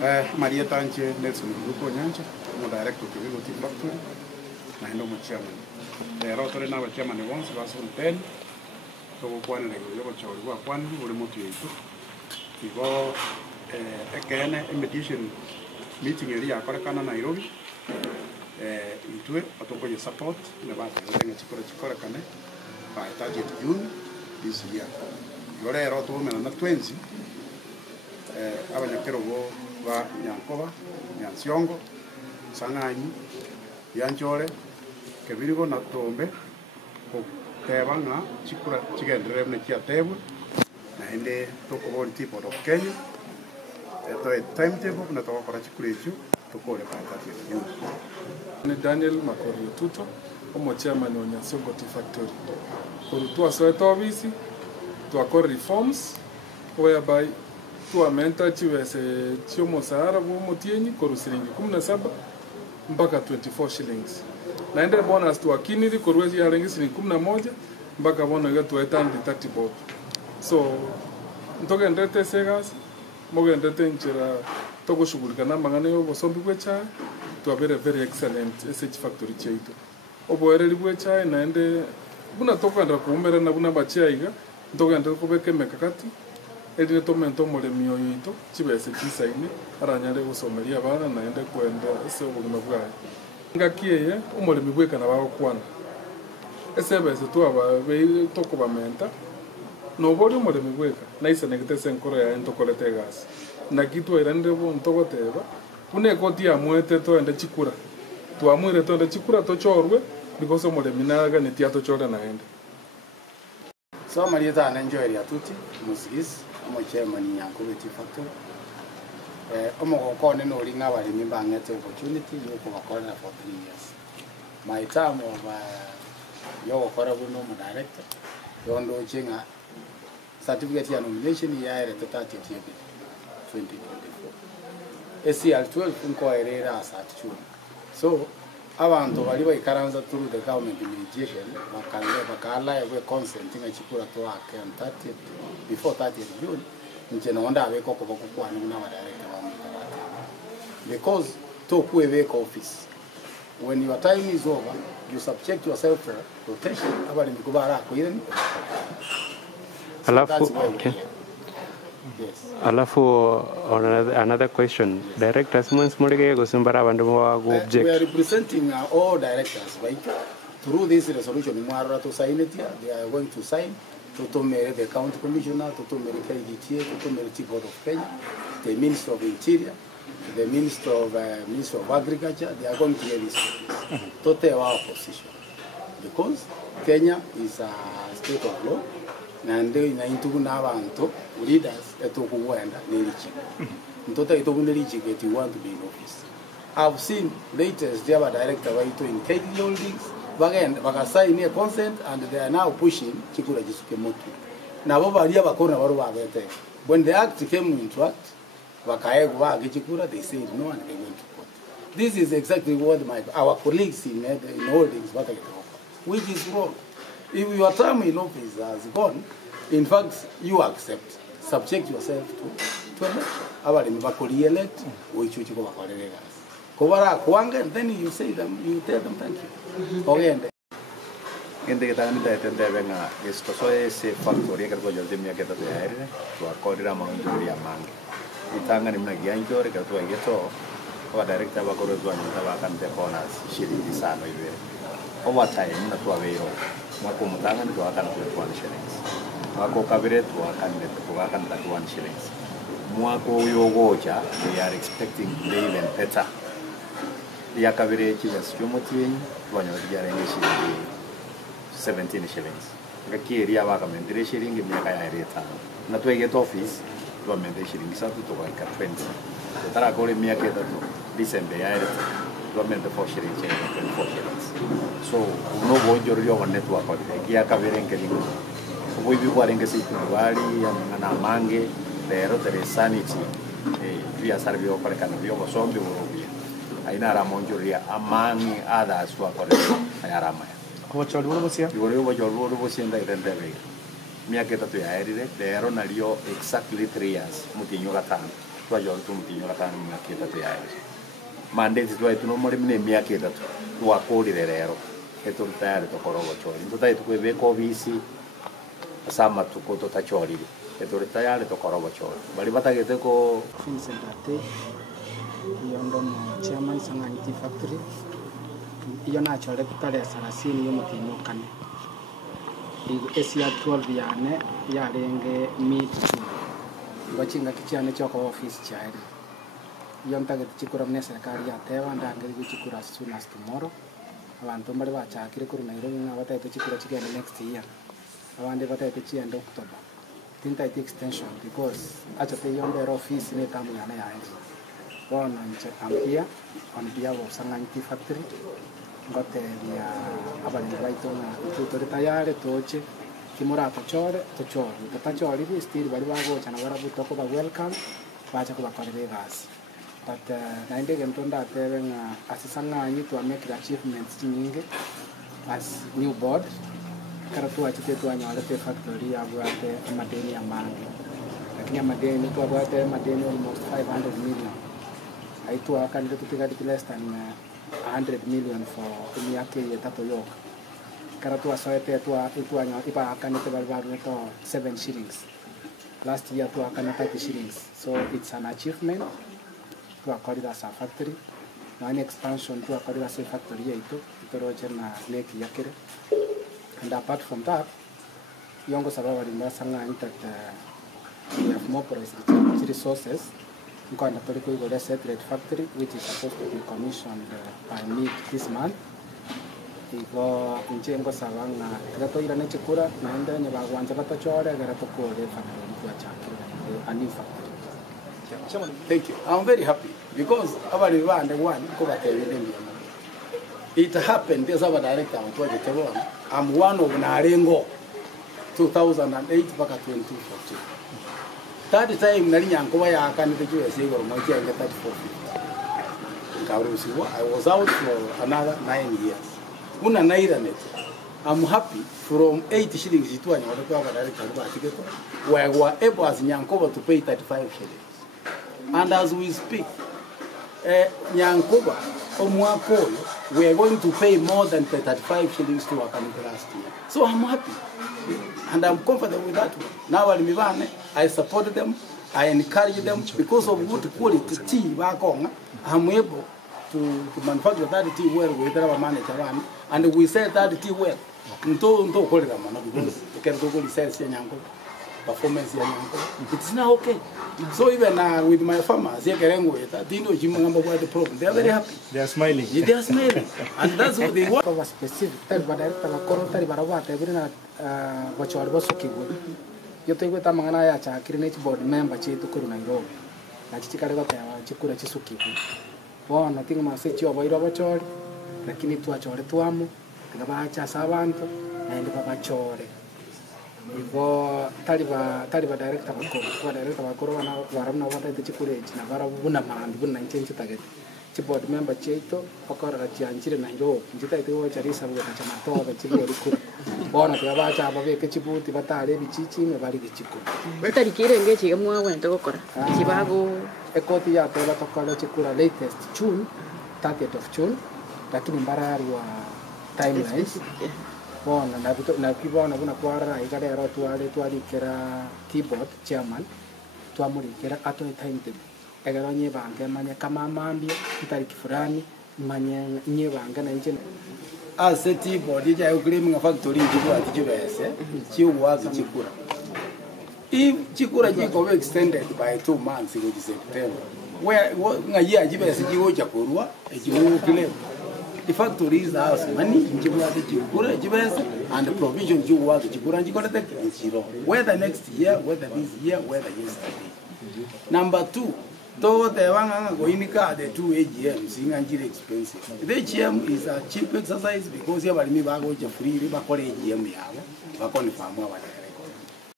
Maria Tanche Nelson Luko Nyancha, no director of the Team Factory, and no chairman. The Rotary now chairman once was on 10. To one leg, you go one who will motivate you. We go again a meditation meeting area, Korakana, Nairobi. Into it, but to support the battle Chikorakane by 30th June this year. You're a lot of women and not 20. Abanyakerogo wa Nyankova, Nyansiongo, Sanganyi, Yanchore, Kevirigo Natombe, Tevanga, Chikura, Chicken Revenue Table, and they talk about the people of Kenya. A timetable, not all for Chikuretu, to call it by 30th June. Daniel Makori Tuto, Omo Chairman of Nyansongo Tea Factory. To service, to accord reforms, whereby tuamenta chiweze chiomo sahara bumo tienyi koru shilingi 17 mpaka 24 shillings. Naende bonus tuakiniri koru shilingi 11 mpaka bona ga tuetandi 30 bob. So ntoke ndete segas moge ndete nchira toko shughulika na mangane yo bosombi bwecha tu very excellent SH factory cheito. Oboereri bwecha naende buna toka ndra kuumera na buna bachaiga ntoke ndete kubeke mekakati edine tomento molemi oyito chibese chisaine aranyare gusomeria abana naende kwenda ese obugima bwaye ngakiye umolemi bwekana bagokwana esebese tu aba be tokobamenta nobori umolemi bweka naise negitese nkoro ya ntokolete gas na kitu irande bo ntogoteba une koti ya mwete to ende chikura tu amwire to ende chikura to chorwe because umolemi naga ne tiato chora naende. So Maria enjoy ya tutti musigis omo chairman Nyankova Tea Factory. Omo kokone no ringa bali nimba ngete opportunity yo kubakorera for 3 years. My time of yo kokora buno mo director yondo chinga certificate ya nomination ya ere 30th year 2024. SCL 12 unko erera asat. So abantu bali bayikaranza through the government mediation bakala we consent nga chikura to ake on 30 before 30th June nje naonda abeko ko bakukwana na director wa because to kuwe office when your time is over you subject yourself to rotation abali mikubara ko iren alafu okay. Yes. Alafu on another question, directors once morege gosumbara bandu go object. We are representing all directors, right? Through this resolution, to sign it, they are going to sign to marry the county commissioner, to marry KDTA, to marry Chief Board of Kenya, the Minister of Interior, the Minister of Agriculture. They are going to hear this to tell our position because Kenya is a state of law. Nande ina intuguna abantu leaders etokuwenda nelichi mtota itokunelichi get you want to be in office. I've seen latest Java director waito in KD Holdings baga sign a consent and they are now pushing Chikura Jisuke Motu. Na baba alia bakona baru babete. When the act came into act bakaegwa Chikura, they said no and they went to court. This is exactly what our colleagues in Holdings which is wrong. If your term in office has gone, in fact, you accept, subject yourself to election. Abali mbakoli elect, uichuchi kwa bakolegas. Kobara kuanga, then you say them, you tell them thank you. Ogende. Gente que también te venga, esto es factoría que voy a decir que te aire, tu acordera manguería mangue. Y tanga ni una guía en que tu hay esto, o directa va a correr tu año, va a cantar con las shiri di sano y ve. Over time, na tu avero. Mako mutanga ni tuakan 21 shillings. Mako kabire tuakan 21 shillings. Mwako yogoja, we are expecting even better. Ya kabire chivas yomotieni, tuanyo ya rengi shilingi 17 shillings. Ngaki area waka mendire shilingi miaka ya reta. Na tu get office, tu mendire shilingi satu tu waka 20. Tara kole miaka ya tu December ya reta. Tu mendire 4 shillings, 24 shillings. So, no voy yo a network aquí a caber en que digo, voy a vivir en que se iguali, a mangue, pero de sanity, via servicio para que no vio son de Europea. Ahí nada monjoria, a mangue, a da su acordo, ahí a rama. Como choluro bosia? Yo bosia en la grande vega. Mia que tatu ya heride, pero nario exactly 3 years, mutinho gatan. twajora tumutinyo gatano myaka 3 yairi mandate twaitu no muri mine myaka 3 twakurire rero eturi tayari tokorogo chori tutai tukwebeka obisi sama tuko tutachorire eturi tayari tokorogo chori bali batagete ko Vincent Ate yondo mo chairman Sang'anyi Tea Factory iyo nachore kutare sarasini yo mutino kane esi ya 12 yane yarenge meet bachinga kichane choko office chairi iyo ntagete chikura mne serikali ya tewa ndangere guchikura as soon as tomorrow abantu mbali bachakire kuri Nairobi ngabataite chikura chigenda next year abandi bataite chienda October tinta extension because acha te yonde office ne tamu yana yaenzi one I'm here on behalf of Sang'anyi Tea Factory ngote ya abali baitona tutori tayari toche kimura tochore tatachori bi still bali bago chana barabu toko ba welcome bacha ko bakorere gas but nainde gentonda tevenga asisang'anyi to make achievements nyingi as new board karatu achite tu anyole Tea Factory abwate madeni ya mangi lakini madeni tu abwate madeni almost 500 million aitu akanile tutigadi less than 100 million for miaka yetato yok karatu asoete tu anyole ipa akanite balbaru to 7 shillings last year tu akanata 30 shillings so it's an achievement to akorida sa factory na expansion to akorida sa factory yetu itoroje na neki yakere. And apart from that, Yongo Sababa Sang'anyi that we have more resources. Nkanda toliko iko separate factory which is supposed to be commissioned by mid this month. Iko Njengo Sabanga kato ila nechikura na ende nye bagwanja batachore garato kore factory kwa chakira a new factory. Thank you. I'm very happy because our Rwanda one it happened. There's our director on project. I'm one of Narengo 2008 back at 2014. That time Narinyanko ya kanite USA or Moja and 3450. I was out for another 9 years. Una nairanet. I'm happy from 80 shillings to an order director where we were able as Nyankova to pay 35 shillings. And as we speak, Nyankova we are going to pay more than 35 shillings to our country last year. So I'm happy. And I'm comfortable with that one. Now I support them, I encourage them because of good quality tea I'm able to manufacture that tea well with our manager and we sell that tea well. Performance it's now okay. So even with my farmers, the problem. They are very happy. They are smiling. They are smiling, and that's what they want. Was specific. Tari barawate everina bachor bosukigo. Yo tengo tamangana ya cha kirine board member chetu kuru Nairobi. Na chichikare gote ya chikura chisukigo. Bona tinga masechi obairo bachori, lakini tuachore tuamu, tingabacha sabanto, na ndi babachore. Ivo taliba director bakoro wana waramna wata tichikureji na barabuna mandi buna nchenche tageti chi board member cheito okora chianchire na hiro njita itewo charisa bwa chamato ba chibori ku bona tyabacha ababeke chibuti batale bichichi me bali bichiku batari kirenge chi amwa wento gukora chibago ekoti ya teba tokalo chikura latest June 30th of June lakini mbarari wa timelines bona na kibona buna kwara igare ro twali kera keyboard chairman twamuri kera ato timetable egero nye bange manya kama mambie itariki fulani manya nye bange na nje as a keyboard ya ukriming factory jibwa tijibese chiwa kichikura if chikura jiko extended by 2 months in September where ngaya jibese jiwo chakurwa ejiwo kile. The factory is the house money, and the provision you work, whether next year, whether this year, whether yesterday. Number 2, though the one going car, the 2 AGMs in expensive. The AGM is a cheap exercise because you have a free AGM.